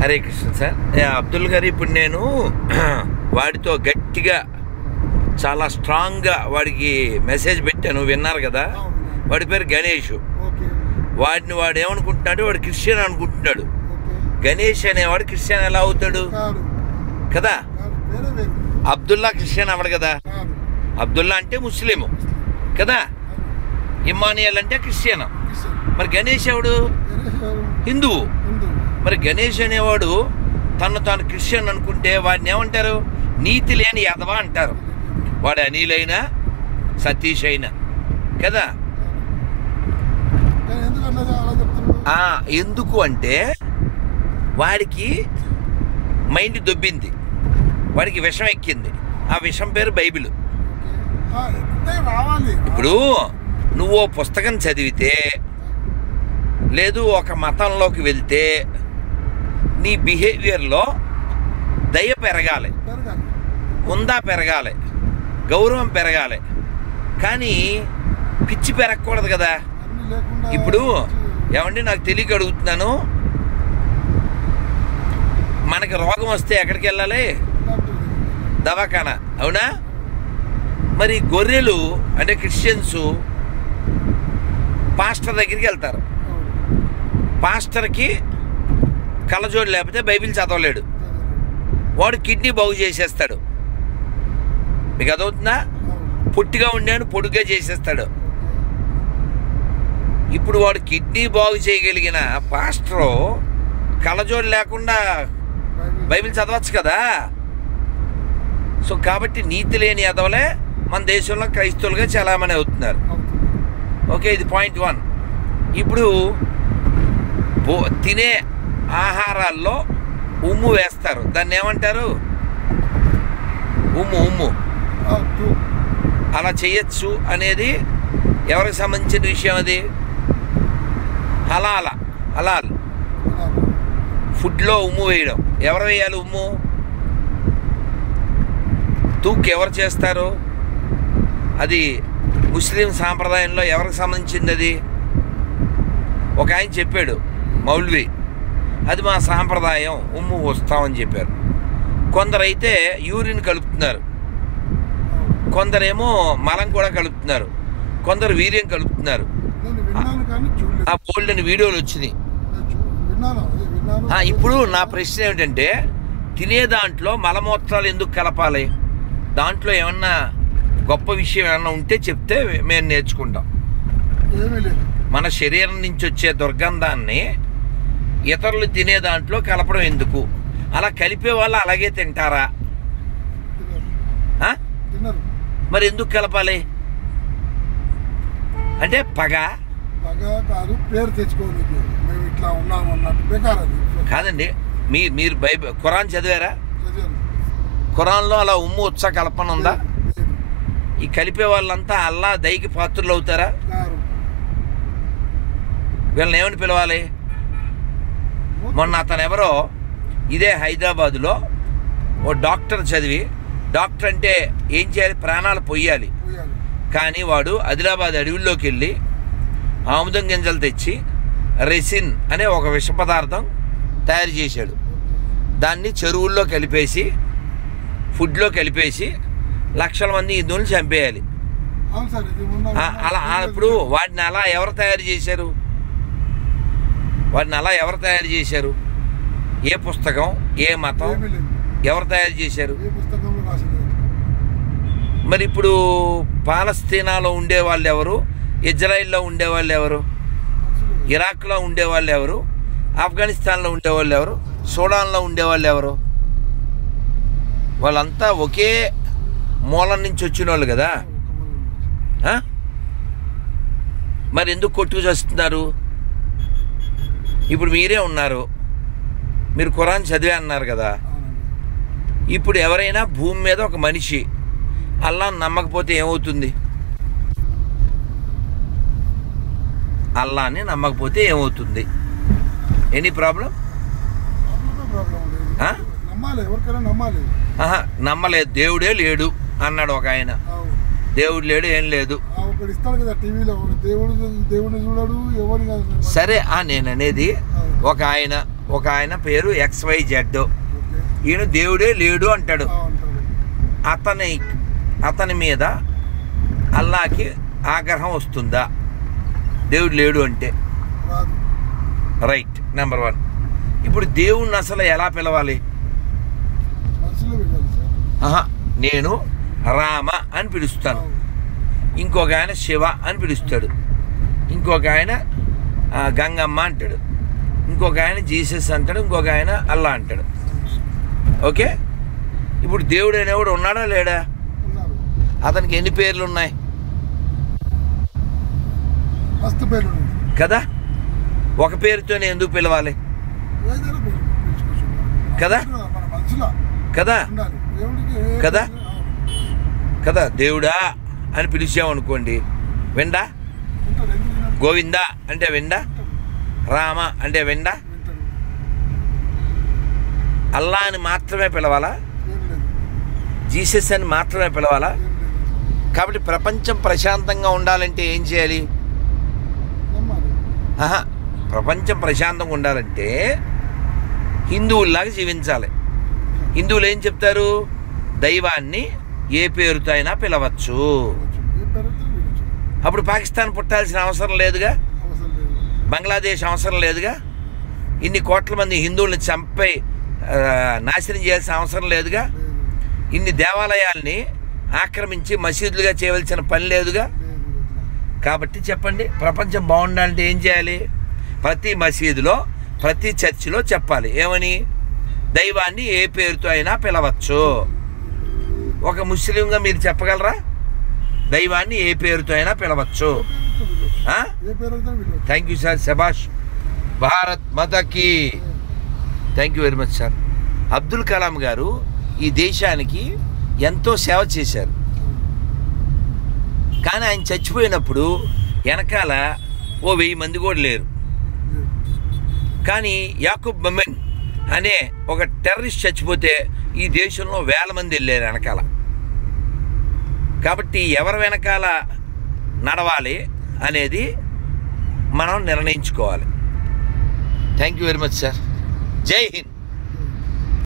Hare Krishna sir. Abdul గారు, ఇప్పుడు నేను వాడితో గట్టిగా చాలా స్ట్రాంగ్గా వాడికి మెసేజ్ పెట్టాను, విన్నారు కదా. వాడి పేరు గణేష్. వాడు ఏమనుకుంటున్నాడు, వాడు క్రిస్టియన్ అనుకుంటున్నాడు. గణేష్ అనేవాడు క్రిస్టియన్ ఎలా అవుతాడు కదా. అబ్దుల్లా క్రిస్టియన్ అవడు కదా. అబ్దుల్లా అంటే ముస్లిము కదా. ఇమ్మానియల్ అంటే క్రిస్టియన్. మరి గణేష్ ఎవడు? హిందువు. మరి గణేష్ అనేవాడు తాను క్రిస్టియన్ అనుకుంటే వాడిని ఏమంటారు? నీతి లేని యాదవ అంటారు. వాడు అనిల్ అయినా సతీష్ అయినా కదా. ఎందుకు అంటే వాడికి మైండ్ దొబ్బింది, వాడికి విషం ఎక్కింది. ఆ విషం పేరు బైబిల్. ఇప్పుడు నువ్వు పుస్తకం చదివితే, లేదు ఒక మతంలోకి వెళ్తే, నీ బిహేవియర్లో దయ పెరగాలి, ఉందా పెరగాలి, గౌరవం పెరగాలి. కానీ పిచ్చి పెరగకూడదు కదా. ఇప్పుడు ఏమండి, నాకు తెలియక అడుగుతున్నాను, మనకి రోగం వస్తే ఎక్కడికి వెళ్ళాలి? దవాఖానా, అవునా? మరి గొర్రెలు అంటే క్రిస్టియన్స్ పాస్టర్ దగ్గరికి వెళ్తారు. పాస్టర్కి కళ్ళజోడు లేకపోతే బైబిల్ చదవలేడు, వాడు కిడ్నీ బాగు చేసేస్తాడు. మీకు అదవుతుందా? పొట్టిగా ఉండాను పొడుగ్గా చేసేస్తాడు. ఇప్పుడు వాడు కిడ్నీ బాగు చేయగలిగిన పాస్టరు కళ్ళజోడు లేకుండా బైబిల్ చదవచ్చు కదా. సో కాబట్టి నీతి లేని ఎదవలే మన దేశంలో క్రైస్తవులుగా చాలామంది అవుతున్నారు. ఓకే, ఇది పాయింట్ 1. ఇప్పుడు తినే ఆహారాల్లో ఉమ్ము వేస్తారు, దాన్ని ఏమంటారు? ఉమ్ము. అలా చేయొచ్చు అనేది ఎవరికి సంబంధించిన విషయం? అది హలాల్ ఫుడ్లో ఉమ్ము వేయడం. ఎవరు వేయాలి ఉమ్ము? తూక్ ఎవరు చేస్తారు? అది ముస్లిం సాంప్రదాయంలో ఎవరికి సంబంధించింది? అది ఒక ఆయన చెప్పాడు, మౌల్వి, అది మా సాంప్రదాయం, ఉమ్ము వస్తామని చెప్పారు. కొందరైతే యూరిన్ కలుపుతున్నారు, కొందరేమో మలం కూడా కలుపుతున్నారు, కొందరు వీర్యం కలుపుతున్నారు. ఆ బోల్డెన్ వీడియోలు వచ్చినాయి. ఇప్పుడు నా ప్రశ్న ఏమిటంటే, తినే దాంట్లో మలమూత్రాలు ఎందుకు కలపాలి? దాంట్లో ఏమన్నా గొప్ప విషయం ఏమన్నా ఉంటే చెప్తే మేము నేర్చుకుంటాం. మన శరీరం నుంచి వచ్చే దుర్గంధాన్ని ఇతరులు తినే దాంట్లో కలపడం ఎందుకు? అలా కలిపే వాళ్ళు అలాగే తింటారా? మరి ఎందుకు కలపాలి? అంటే పగ కాదు, పేరు తెచ్చుకోనికి మేము ఇట్లా ఉన్నాము అన్నట్టు బేకార్. అది కాదండి. మీరు బైబిల్ ఖురాన్ చదివారా? ఖురాన్లో అలా ఉమ్ము ఉత్సా కల్పన ఉందా? ఈ కలిపే వాళ్ళంతా అల్లా దయకి పాత్రలు అవుతారా? వీళ్ళని ఏమని పిలవాలి? మొన్న అతను ఎవరో ఇదే హైదరాబాదులో ఓ డాక్టర్ చదివి, డాక్టర్ అంటే ఏం చేయాలి? ప్రాణాలు పొయ్యాలి. కానీ వాడు ఆదిలాబాద్ అడవుల్లోకి వెళ్ళి ఆముదం గింజలు తెచ్చి రెసిన్ అనే ఒక విష పదార్థం తయారు చేశాడు. దాన్ని చెరువుల్లో కలిపేసి, ఫుడ్లో కలిపేసి లక్షల మంది హిందువులు చంపేయాలి. అలా ఇప్పుడు వాటిని అలా ఎవరు తయారు చేశారు? వాటిని అలా ఎవరు తయారు చేశారు? ఏ పుస్తకం, ఏ మతం, ఎవరు తయారు చేశారు? మరి ఇప్పుడు పాలస్తీనాలో ఉండేవాళ్ళు ఎవరు? ఇజ్రాయిల్లో ఉండేవాళ్ళు ఎవరు? ఇరాక్లో ఉండేవాళ్ళు ఎవరు? ఆఫ్ఘనిస్తాన్లో ఉండేవాళ్ళు ఎవరు? సూడాన్లో ఉండేవాళ్ళు ఎవరు? వాళ్ళంతా ఒకే మూలం నుంచి వచ్చిన వాళ్ళు కదా. మరి ఎందుకు కొట్టుకు చేస్తున్నారు? ఇప్పుడు మీరే ఉన్నారు, మీరు ఖురాన్ చదివే అన్నారు కదా. ఇప్పుడు ఎవరైనా భూమి మీద ఒక మనిషి అల్లాహ్ని నమ్మకపోతే ఏమవుతుంది? అల్లాహ్ని నమ్మకపోతే ఏమవుతుంది? Any problem? నమ్మలేదు, దేవుడే లేడు అన్నాడు ఒక ఆయన. దేవుడు లేడు, ఏం లేదు. సరే, నేను అనేది ఒక ఆయన ఒక ఆయన పేరు XYZ. ఓకే. ఈయన దేవుడే లేడు అంటాడు. అంటారు. అతని మీద అల్లాకి ఆగ్రహం వస్తుందా దేవుడు లేడు అంటే? రాదు. రైట్. నెంబర్ 1. ఇప్పుడు దేవుణ్ణి అసలు ఎలా పిలవాలి? మనసులో వెళ్ళాలి సార్. నేను రామ అని పిలుస్తాను, ఇంకొక ఆయన శివ అని పిలుస్తాడు, ఇంకొక ఆయన గంగమ్మ అంటాడు, ఇంకొక ఆయన జీసస్ అంటాడు, ఇంకొక ఆయన అల్లా అంటాడు. ఓకే. ఇప్పుడు దేవుడు అనేవాడు ఉన్నాడా లేడా? ఉన్నారు. అతనికి ఎన్ని పేర్లు ఉన్నాయి మస్తు పేర్లు ఉన్నాయి కదా? ఒక పేరుతోనే ఎందుకు పిలవాలి ఏదైనా పేరు పిలుచుకోవచ్చు. కదా? మన మనసులో కదా? ఉండాలి. దేవుడికి కదా? కదా? దేవుడా అని పిలిచామనుకోండి, విండా? వింటాడు. ఎందుకు వినడు? గోవిందా అంటే విండా? రామ అంటే విండా? వింటాడు. అల్లా అని మాత్రమే పిలవాలా? ఏం లేదు. జీసస్ అని మాత్రమే పిలవాలా? ఏం లేదు. కాబట్టి ప్రపంచం ప్రశాంతంగా ఉండాలంటే ఏం చేయాలి? నమ్మాలి. ప్రపంచం ప్రశాంతంగా ఉండాలంటే హిందువుల్లాగా జీవించాలి. హిందువులు ఏం చెప్తారు? దైవాన్ని ఏ పేరుతో అయినా పిలవచ్చు. ఏ పేరు వినొచ్చు. అప్పుడు పాకిస్తాన్ పుట్టాల్సిన అవసరం లేదుగా, అవసరం లేదు. బంగ్లాదేశ్ అవసరం లేదుగా, ఇన్ని కోట్ల మంది హిందువుల్ని చంపై నాశనం చేయాల్సిన అవసరం లేదుగా, లేదు. ఇన్ని దేవాలయాల్ని ఆక్రమించి మసీదులుగా చేయవలసిన పని లేదుగా. లేదు. కాబట్టి చెప్పండి, ప్రపంచం బాగుండాలంటే ఏం చేయాలి? ప్రతి మసీదులో, ప్రతి చర్చిలో చెప్పాలి ఏమని? దైవాన్ని ఏ పేరుతో అయినా పిలవచ్చు. ఒక ముస్లింగా మీరు చెప్పగలరా? దైవాన్ని ఏ పేరుతో అయినా పిలవచ్చు. ఏ పేరు వినొచ్చు. Thank you sir. శబాష్. భారత్ మాతాకి. Thank you very much sir. Abdul Kalam గారు ఈ దేశానికి ఎంతో సేవ చేశారు. కానీ ఆయన చచ్చిపోయినప్పుడు వెనకాల 1000 మంది కూడా లేరు. కానీ యాకూబ్ మెమెన్ అనే ఒక టెర్రరిస్ట్ చచ్చిపోతే ఈ దేశంలో 1000 మంది వెళ్ళారు వెనకాల. కాబట్టి ఎవరి వెనకాల నడవాలి అనేది మనం నిర్ణయించుకోవాలి. Thank you very much sir. జై హింద్.